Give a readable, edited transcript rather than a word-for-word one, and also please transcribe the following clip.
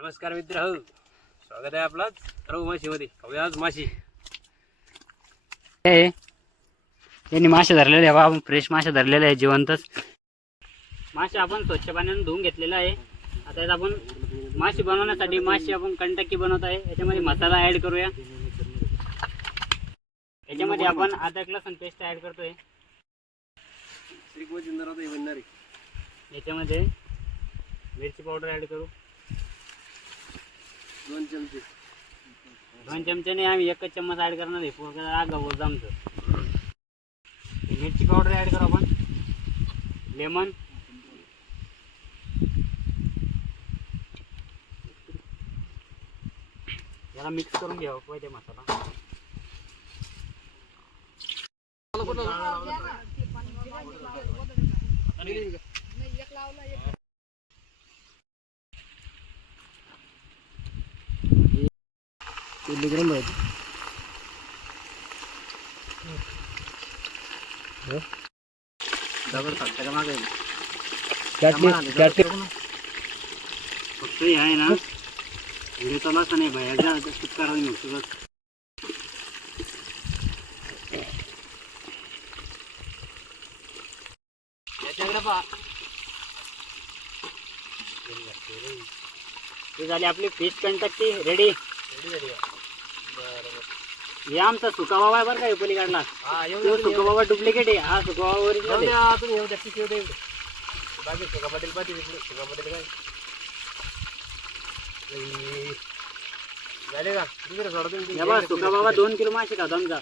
नमस्कार मित्र हो, स्वागत आहे आपलं सर्व माशीमध्ये. खाऊया आज माशी. यांनी मासे धरलेले आहे, आपण फ्रेश मासे धरलेले आहे, जिवंतच मासे आपण स्वच्छ पाण्याने धुवून घेतलेला आहे. आता यात आपण माशी बनवण्यासाठी माशी आपण कंटकी बनवत आहे. याच्यामध्ये मसाला ॲड करूया. याच्यामध्ये आपण अद्रक लसूण पेस्ट ॲड करतोय. याच्यामध्ये मिरची पावडर ॲड करू. 2 चमचे. 2 चमच्याने आम्ही 1 चम्मच ॲड करणार आहे. पूर्ण आगा बोलतो आमचं. मिरची पावडर ॲड करू आपण. लेमन, याला मिक्स करून घ्यावं पहिले मसाला. फक्त हे आहे ना, व्हिडिओ असं नाही बाहेर जा करायला मिळतो बस. हे झाली आपली फिश कंटकी रेडी. हे आमचा सुका बाबा आहे बरं का, पलीकडला. सुका बाबा डुप्लिकेट आहे, हा सुका बाबा ओरिजिनल आहे. बाकी सुका पाटील पाटील सुका पाटील काय झाले का दुसरे सोडा. सुका बाबा 2 किलो मासे खातो आमचा.